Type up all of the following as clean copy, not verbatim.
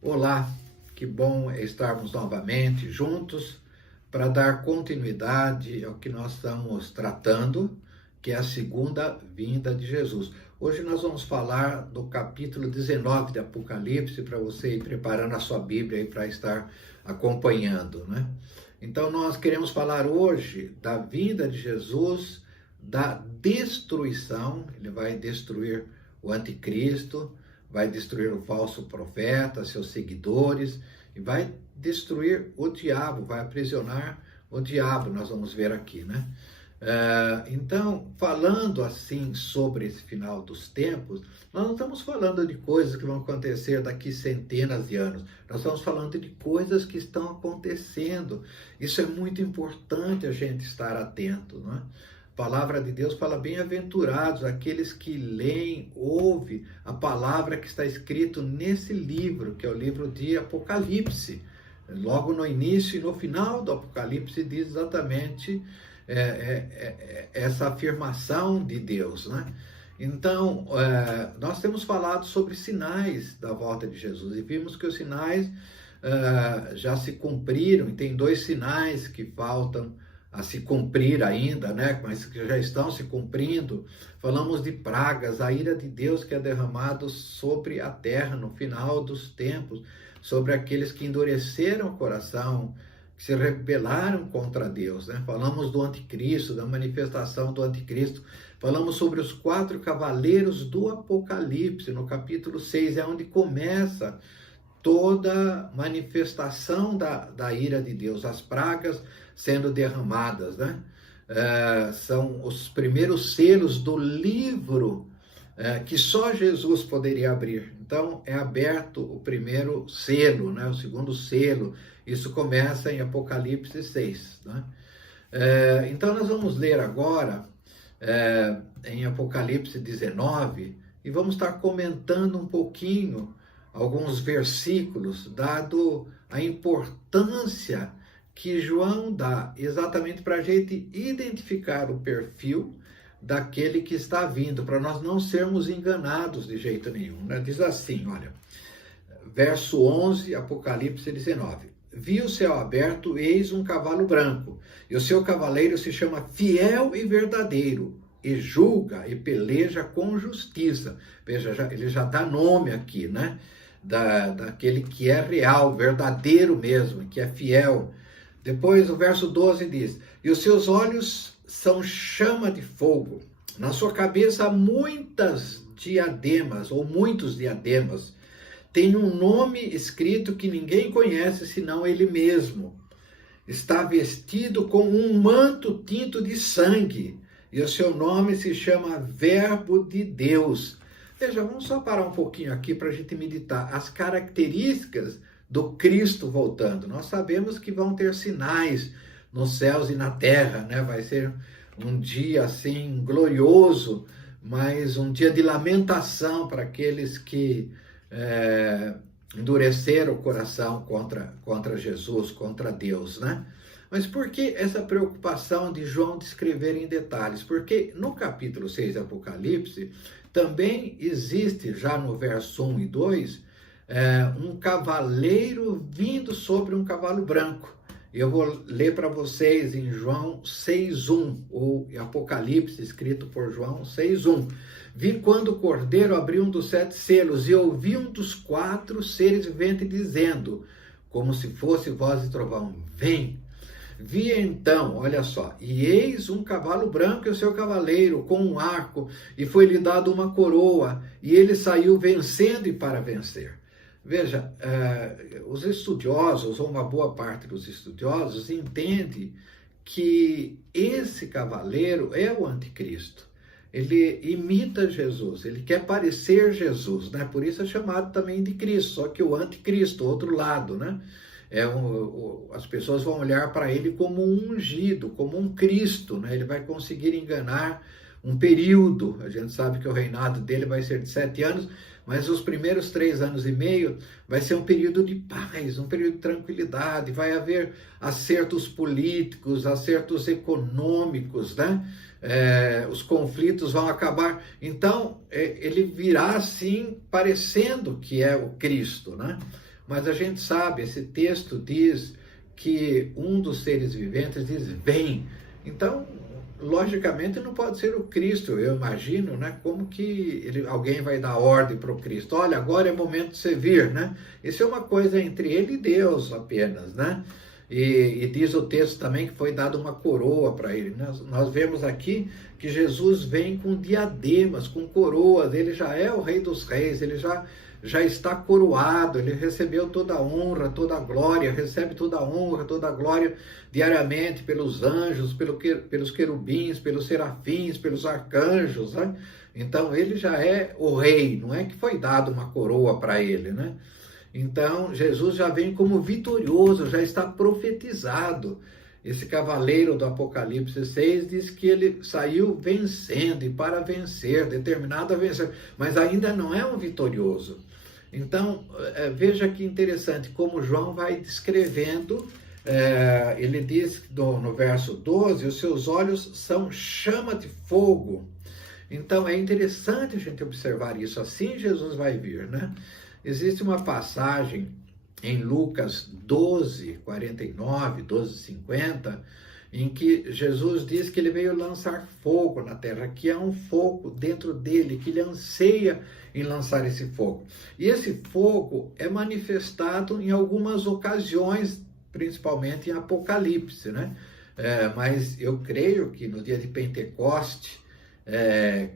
Olá, que bom estarmos novamente juntos para dar continuidade ao que nós estamos tratando, que é a segunda vinda de Jesus. Hoje nós vamos falar do capítulo 19 de Apocalipse, para você ir preparando a sua Bíblia aí para estar acompanhando, né? Então nós queremos falar hoje da vinda de Jesus, da destruição. Ele vai destruir o anticristo, vai destruir o falso profeta, seus seguidores, e vai destruir o diabo, vai aprisionar o diabo, nós vamos ver aqui, né? Então, falando assim sobre esse final dos tempos, nós não estamos falando de coisas que vão acontecer daqui centenas de anos, nós estamos falando de coisas que estão acontecendo. Isso é muito importante a gente estar atento, não é? A palavra de Deus fala: bem-aventurados aqueles que leem, ouvem a palavra que está escrito nesse livro, que é o livro de Apocalipse. Logo no início e no final do Apocalipse diz exatamente essa afirmação de Deus, né? Então, nós temos falado sobre sinais da volta de Jesus e vimos que os sinais já se cumpriram, e tem 2 sinais que faltam a se cumprir ainda, né? Mas que já estão se cumprindo. Falamos de pragas, a ira de Deus que é derramado sobre a terra no final dos tempos, sobre aqueles que endureceram o coração, que se rebelaram contra Deus, né? Falamos do anticristo, da manifestação do anticristo. Falamos sobre os 4 cavaleiros do Apocalipse, no capítulo 6, é onde começa toda manifestação da ira de Deus, as pragas sendo derramadas, né? São os primeiros selos do livro que só Jesus poderia abrir. Então, é aberto o primeiro selo, né? O segundo selo. Isso começa em Apocalipse 6, né? Então, nós vamos ler agora em Apocalipse 19 e vamos estar comentando um pouquinho alguns versículos, dado a importância que João dá exatamente para a gente identificar o perfil daquele que está vindo, para nós não sermos enganados de jeito nenhum, né? Diz assim, olha, verso 11, Apocalipse 19. Vi o céu aberto, eis um cavalo branco, e o seu cavaleiro se chama Fiel e Verdadeiro, e julga e peleja com justiça. Veja, ele já dá nome aqui, né? Daquele que é real, verdadeiro mesmo, que é fiel. Depois o verso 12 diz: e os seus olhos são chama de fogo, na sua cabeça há muitas diademas, ou muitos diademas, tem um nome escrito que ninguém conhece senão ele mesmo. Está vestido com um manto tinto de sangue, e o seu nome se chama Verbo de Deus. Veja, vamos só parar um pouquinho aqui para a gente meditar as características do Cristo voltando. Nós sabemos que vão ter sinais nos céus e na terra, né? Vai ser um dia assim glorioso, mas um dia de lamentação para aqueles que endureceram o coração contra Jesus, contra Deus, né? Mas por que essa preocupação de João descrever em detalhes? Porque no capítulo 6 de Apocalipse também existe, já no verso 1 e 2, um cavaleiro vindo sobre um cavalo branco. Eu vou ler para vocês em João 6:1, ou em Apocalipse, escrito por João 6:1. Vi quando o cordeiro abriu um dos 7 selos, e ouvi um dos 4 seres viventes dizendo, como se fosse voz de trovão: vem. Vi então, olha só, e eis um cavalo branco e o seu cavaleiro com um arco, e foi-lhe dado uma coroa, e ele saiu vencendo e para vencer. Veja, os estudiosos, ou uma boa parte dos estudiosos, entende que esse cavaleiro é o anticristo. Ele imita Jesus, ele quer parecer Jesus, né? Por isso é chamado também de Cristo, só que o anticristo, outro lado, né? As pessoas vão olhar para ele como um ungido, como um Cristo, né? Ele vai conseguir enganar um período. A gente sabe que o reinado dele vai ser de 7 anos, mas os primeiros 3 anos e meio vai ser um período de paz, um período de tranquilidade, vai haver acertos políticos, acertos econômicos, né? Os conflitos vão acabar. Então, ele virá assim, parecendo que é o Cristo, né? mas a gente sabe, esse texto diz que um dos seres viventes diz, vem. Então, logicamente não pode ser o Cristo, eu imagino, né? Como que alguém vai dar ordem para o Cristo? Olha, agora é momento de você vir, né? Isso é uma coisa entre ele e Deus apenas, né? E diz o texto também que foi dada uma coroa para ele. Nós vemos aqui que Jesus vem com diademas, com coroas, ele já é o Rei dos Reis, ele já está coroado, ele recebeu toda a honra, toda a glória, recebe toda a honra, toda a glória diariamente pelos anjos, pelos querubins, pelos serafins, pelos arcanjos, né? Então ele já é o rei, não é que foi dado uma coroa para ele, né? Então Jesus já vem como vitorioso, já está profetizado. Esse cavaleiro do Apocalipse 6 diz que ele saiu vencendo e para vencer, determinado a vencer, mas ainda não é um vitorioso. Então, veja que interessante como João vai descrevendo, ele diz no verso 12, os seus olhos são chama de fogo. Então, é interessante a gente observar isso, assim Jesus vai vir, né? Existe uma passagem em Lucas 12, 49, 12, 50, em que Jesus diz que ele veio lançar fogo na terra, que há um fogo dentro dele, que ele anseia em lançar esse fogo. E esse fogo é manifestado em algumas ocasiões, principalmente em Apocalipse, né? Mas eu creio que no dia de Pentecoste,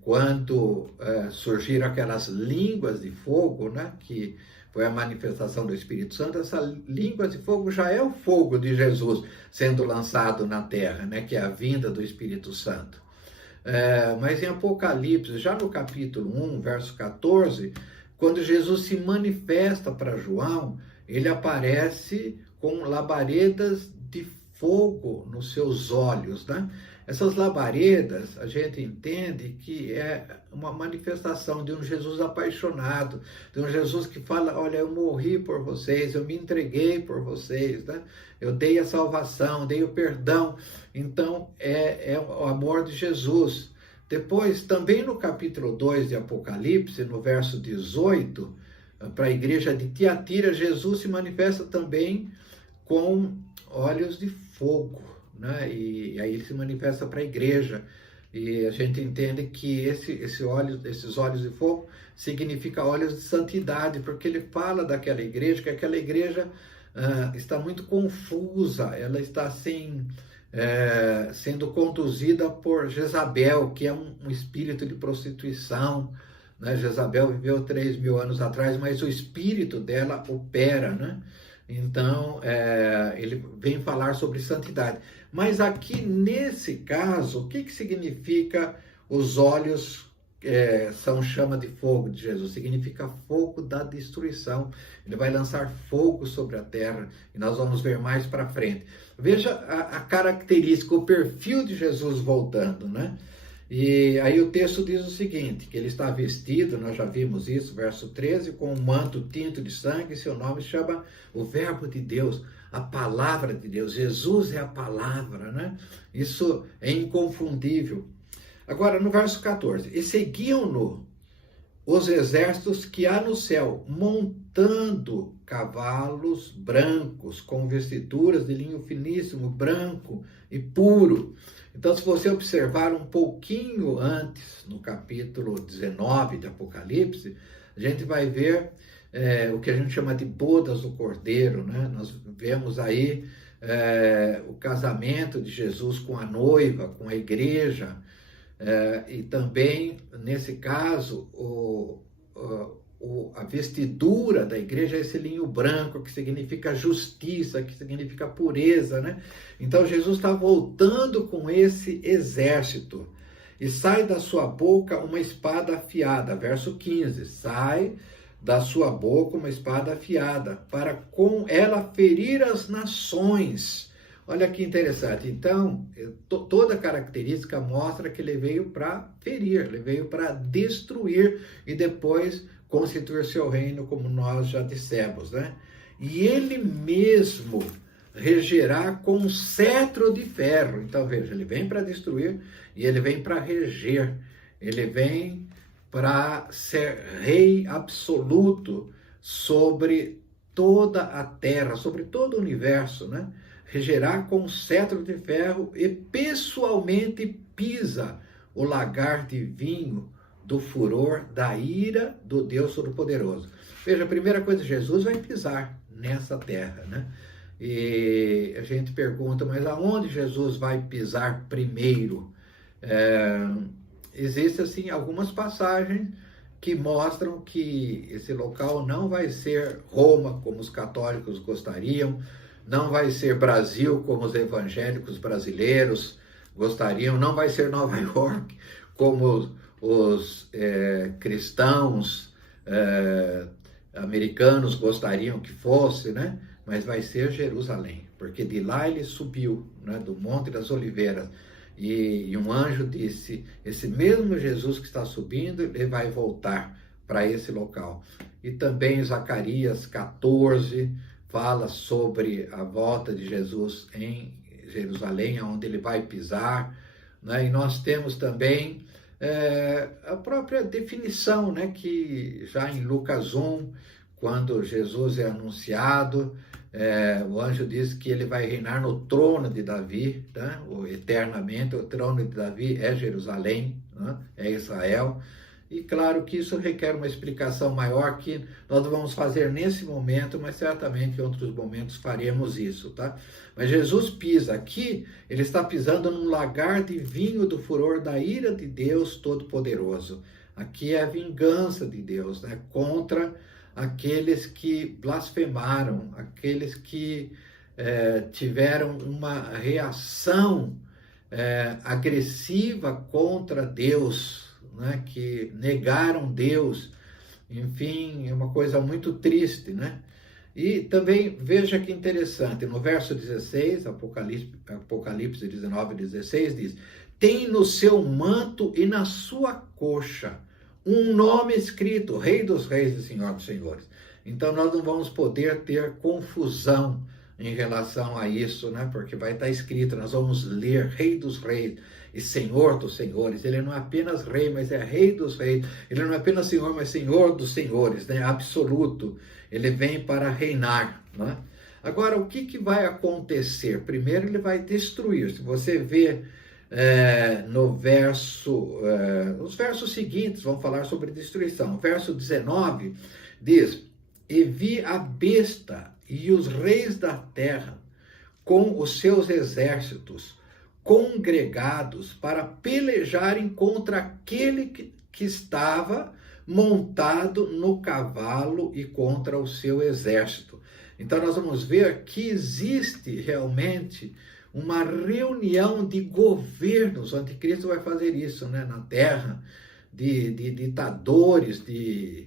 quando surgiram aquelas línguas de fogo, né? Que foi a manifestação do Espírito Santo, essa língua de fogo já é o fogo de Jesus sendo lançado na terra, né? Que é a vinda do Espírito Santo. Mas em Apocalipse, já no capítulo 1, verso 14, quando Jesus se manifesta para João, ele aparece com labaredas de fogo nos seus olhos, né? Essas labaredas, a gente entende que é uma manifestação de um Jesus apaixonado, de um Jesus que fala, olha, eu morri por vocês, eu me entreguei por vocês, né? Eu dei a salvação, dei o perdão. Então, é o amor de Jesus. Depois, também no capítulo 2 de Apocalipse, no verso 18, para a igreja de Tiatira, Jesus se manifesta também com olhos de fogo, né? E aí ele se manifesta para a igreja, e a gente entende que esses olhos de fogo significa olhos de santidade, porque ele fala daquela igreja, que aquela igreja está muito confusa, ela está sendo conduzida por Jezabel, que é um espírito de prostituição, né? Jezabel viveu 3.000 anos atrás, mas o espírito dela opera, né? Então, ele vem falar sobre santidade. Mas aqui, nesse caso, o que significa os olhos são chama de fogo de Jesus? Significa fogo da destruição. Ele vai lançar fogo sobre a terra, e nós vamos ver mais para frente. Veja a característica, o perfil de Jesus voltando, né? E aí o texto diz o seguinte, que ele está vestido, nós já vimos isso, verso 13, com um manto tinto de sangue, seu nome se chama o Verbo de Deus, a Palavra de Deus. Jesus é a Palavra, né? Isso é inconfundível. Agora, no verso 14, e seguiam-no os exércitos que há no céu, montando cavalos brancos, com vestiduras de linho finíssimo, branco e puro. Então, se você observar um pouquinho antes, no capítulo 19 de Apocalipse, a gente vai ver o que a gente chama de bodas do Cordeiro, né? Nós vemos aí o casamento de Jesus com a noiva, com a igreja, e também, nesse caso, a vestidura da igreja é esse linho branco, que significa justiça, que significa pureza, né? Então, Jesus está voltando com esse exército. E sai da sua boca uma espada afiada. Verso 15. Sai da sua boca uma espada afiada, para com ela ferir as nações. Olha que interessante. Então, toda a característica mostra que ele veio para ferir, ele veio para destruir e depois constituir seu reino, como nós já dissemos, né? E ele mesmo regerá com um cetro de ferro. Então, veja, ele vem para destruir e ele vem para reger. Ele vem para ser rei absoluto sobre toda a terra, sobre todo o universo, né? Regerá com cetro de ferro e pessoalmente pisa o lagar de vinho do furor da ira do Deus Todo-Poderoso. Veja, a primeira coisa, Jesus vai pisar nessa terra, né? E a gente pergunta, mas aonde Jesus vai pisar primeiro? Existem, assim, algumas passagens que mostram que esse local não vai ser Roma, como os católicos gostariam, não vai ser Brasil, como os evangélicos brasileiros gostariam, não vai ser Nova York, como os cristãos americanos gostariam que fosse, né? Mas vai ser Jerusalém, porque de lá ele subiu, né, do Monte das Oliveiras, e um anjo disse, esse mesmo Jesus que está subindo, ele vai voltar para esse local. E também Zacarias 14 fala sobre a volta de Jesus em Jerusalém, onde ele vai pisar, né? E nós temos também a própria definição, né, que já em Lucas 1, quando Jesus é anunciado, o anjo diz que ele vai reinar no trono de Davi, tá? Eternamente. O trono de Davi é Jerusalém, né? É Israel. E claro que isso requer uma explicação maior que nós não vamos fazer nesse momento, mas certamente em outros momentos faremos isso, tá? Mas Jesus pisa aqui, ele está pisando num lagar de vinho do furor da ira de Deus Todo-Poderoso. Aqui é a vingança de Deus, né? Contra aqueles que blasfemaram, aqueles que tiveram uma reação agressiva contra Deus, né? Que negaram Deus. Enfim, é uma coisa muito triste, né? E também, veja que interessante, no verso 16, Apocalipse 19, 16, diz, tem no seu manto e na sua coxa um nome escrito, Rei dos Reis e Senhor dos Senhores. Então nós não vamos poder ter confusão em relação a isso, né? Porque vai estar escrito, nós vamos ler Rei dos Reis e Senhor dos Senhores. Ele não é apenas Rei, mas é Rei dos Reis. Ele não é apenas Senhor, mas Senhor dos Senhores, né? Absoluto. Ele vem para reinar, né? Agora, o que vai acontecer? Primeiro, ele vai destruir. Se você vê os versos seguintes vão falar sobre destruição. O verso 19 diz, e vi a besta e os reis da terra com os seus exércitos congregados para pelejarem contra aquele que estava montado no cavalo e contra o seu exército. Então nós vamos ver que existe realmente uma reunião de governos. O anticristo vai fazer isso, né, na terra, de ditadores, de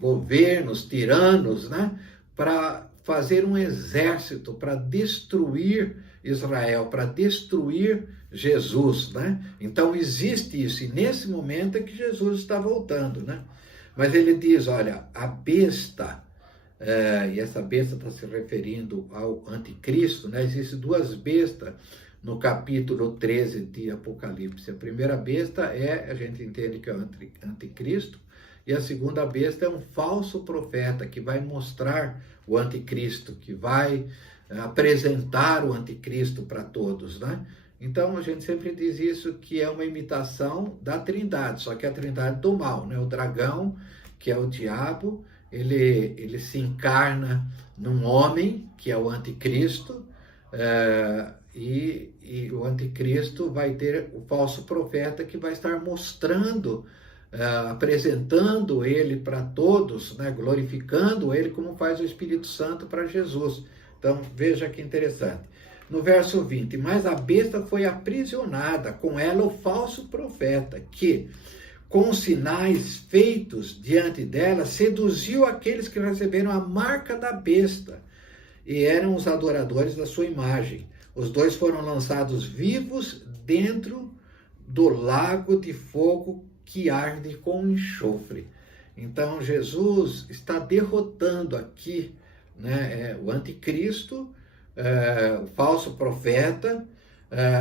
governos, tiranos, né, para fazer um exército, para destruir Israel, para destruir Jesus, né? Então existe isso, e nesse momento é que Jesus está voltando, né? Mas ele diz, olha, a besta, e essa besta está se referindo ao anticristo, né? Existem duas bestas no capítulo 13 de Apocalipse. A primeira besta a gente entende que é o anticristo, e a segunda besta é um falso profeta que vai mostrar o anticristo, que vai apresentar o anticristo para todos, né? Então a gente sempre diz isso, que é uma imitação da Trindade, só que a Trindade do mal, né? O dragão, que é o diabo, ele se encarna num homem, que é o anticristo, e o anticristo vai ter o falso profeta que vai estar mostrando, apresentando ele para todos, né? Glorificando ele como faz o Espírito Santo para Jesus. Então veja que interessante. No verso 20, mas a besta foi aprisionada, com ela o falso profeta, que com sinais feitos diante dela, seduziu aqueles que receberam a marca da besta e eram os adoradores da sua imagem. Os dois foram lançados vivos dentro do lago de fogo que arde com enxofre. Então Jesus está derrotando aqui, né, o anticristo, o falso profeta,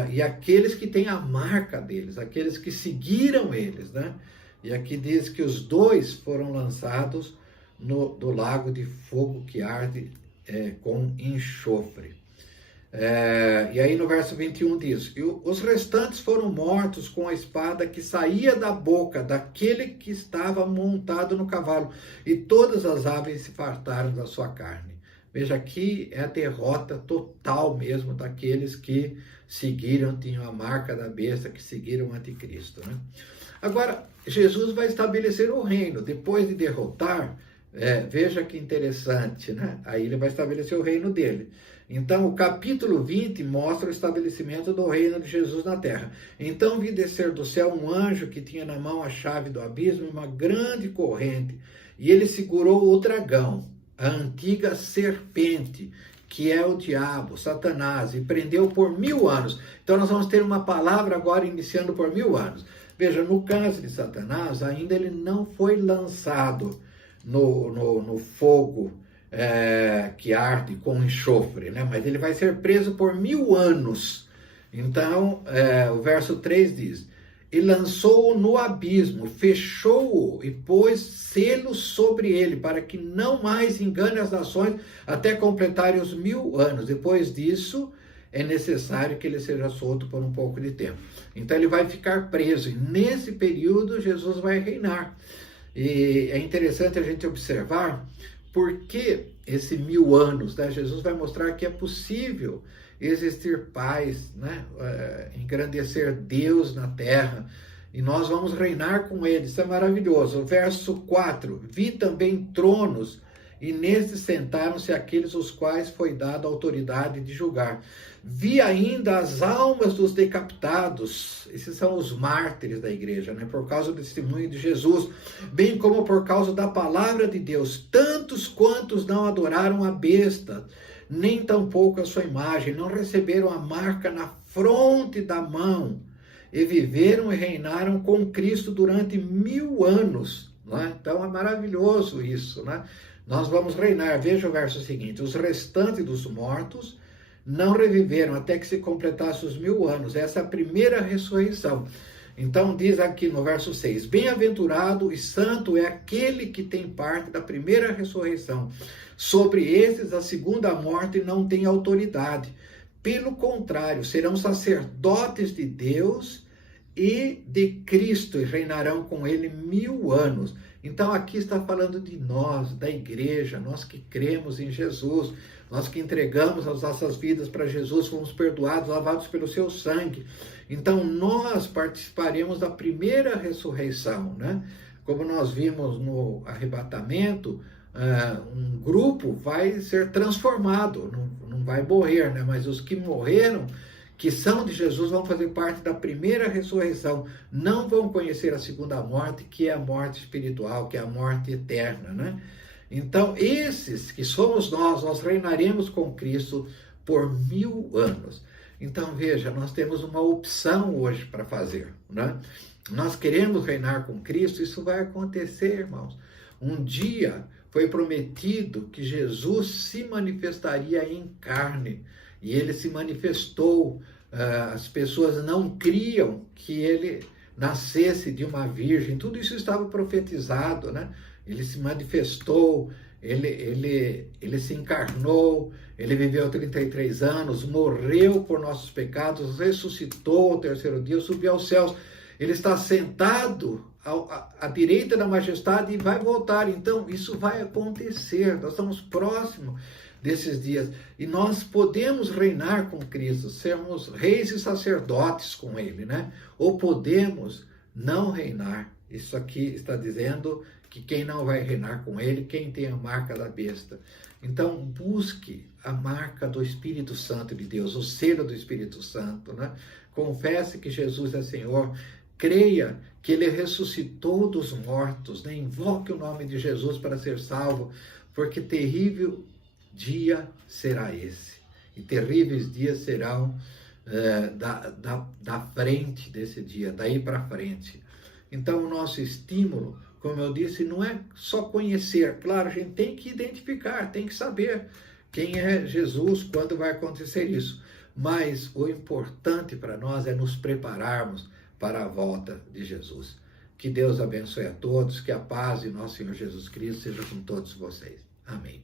e aqueles que têm a marca deles, aqueles que seguiram eles, né? E aqui diz que os dois foram lançados do lago de fogo que arde com enxofre. E aí no verso 21 diz: e os restantes foram mortos com a espada que saía da boca daquele que estava montado no cavalo, e todas as aves se fartaram da sua carne. Veja, aqui é a derrota total mesmo daqueles que seguiram, tinham a marca da besta, que seguiram o anticristo, né? Agora, Jesus vai estabelecer o reino, depois de derrotar, veja que interessante, né? Aí ele vai estabelecer o reino dele. Então, o capítulo 20 mostra o estabelecimento do reino de Jesus na terra. Então, vi descer do céu um anjo que tinha na mão a chave do abismo e uma grande corrente, e ele segurou o dragão, a antiga serpente, que é o diabo, Satanás, e prendeu por 1000 anos. Então, nós vamos ter uma palavra agora iniciando por 1000 anos. Veja, no caso de Satanás, ainda ele não foi lançado no fogo que arde com enxofre, né? Mas ele vai ser preso por 1000 anos. Então, o verso 3 diz: e lançou-o no abismo, fechou-o e pôs selos sobre ele, para que não mais engane as nações até completarem os 1000 anos. Depois disso, é necessário que ele seja solto por um pouco de tempo. Então ele vai ficar preso, e nesse período Jesus vai reinar. E é interessante a gente observar porque esse 1000 anos, né? Jesus vai mostrar que é possível existir paz, né? Engrandecer Deus na terra, e nós vamos reinar com ele. Isso é maravilhoso. O verso 4: vi também tronos, e nestes sentaram-se aqueles aos quais foi dada a autoridade de julgar. Vi ainda as almas dos decapitados, esses são os mártires da igreja, né? Por causa do testemunho de Jesus, bem como por causa da palavra de Deus, tantos quantos não adoraram a besta, nem tampouco a sua imagem, não receberam a marca na fronte da mão, e viveram e reinaram com Cristo durante 1000 anos. Né? Então é maravilhoso isso, né? Nós vamos reinar. Veja o verso seguinte: os restantes dos mortos não reviveram até que se completasse os 1000 anos. Essa é a primeira ressurreição. Então diz aqui no verso 6: bem-aventurado e santo é aquele que tem parte da primeira ressurreição. Sobre esses a segunda morte não tem autoridade. Pelo contrário, serão sacerdotes de Deus e de Cristo, e reinarão com ele 1000 anos. Então aqui está falando de nós, da igreja, nós que cremos em Jesus, nós que entregamos as nossas vidas para Jesus, fomos perdoados, lavados pelo seu sangue. Então nós participaremos da primeira ressurreição, né? Como nós vimos no arrebatamento, um grupo vai ser transformado, não vai morrer, né? Mas os que morreram, que são de Jesus, vão fazer parte da primeira ressurreição, não vão conhecer a segunda morte, que é a morte espiritual, que é a morte eterna, né? Então, esses que somos nós reinaremos com Cristo por 1000 anos. Então, veja, nós temos uma opção hoje para fazer, né? Nós queremos reinar com Cristo, isso vai acontecer, irmãos. Um dia foi prometido que Jesus se manifestaria em carne, e ele se manifestou. As pessoas não criam que ele nascesse de uma virgem, tudo isso estava profetizado, né? Ele se manifestou, ele se encarnou, ele viveu 33 anos, morreu por nossos pecados, ressuscitou ao terceiro dia, subiu aos céus. Ele está sentado à direita da majestade e vai voltar. Então, isso vai acontecer. Nós estamos próximos desses dias. E nós podemos reinar com Cristo, sermos reis e sacerdotes com ele, né? Ou podemos não reinar. Isso aqui está dizendo que quem não vai reinar com ele, quem tem a marca da besta. Então, busque a marca do Espírito Santo de Deus, o selo do Espírito Santo, né? Confesse que Jesus é Senhor, creia que ele ressuscitou dos mortos, né? Invoque o nome de Jesus para ser salvo, porque terrível dia será esse, e terríveis dias serão da frente desse dia, daí para frente. Então, o nosso estímulo, como eu disse, não é só conhecer. Claro, a gente tem que identificar, tem que saber quem é Jesus, quando vai acontecer isso. Mas o importante para nós é nos prepararmos para a volta de Jesus. Que Deus abençoe a todos, que a paz de nosso Senhor Jesus Cristo seja com todos vocês. Amém.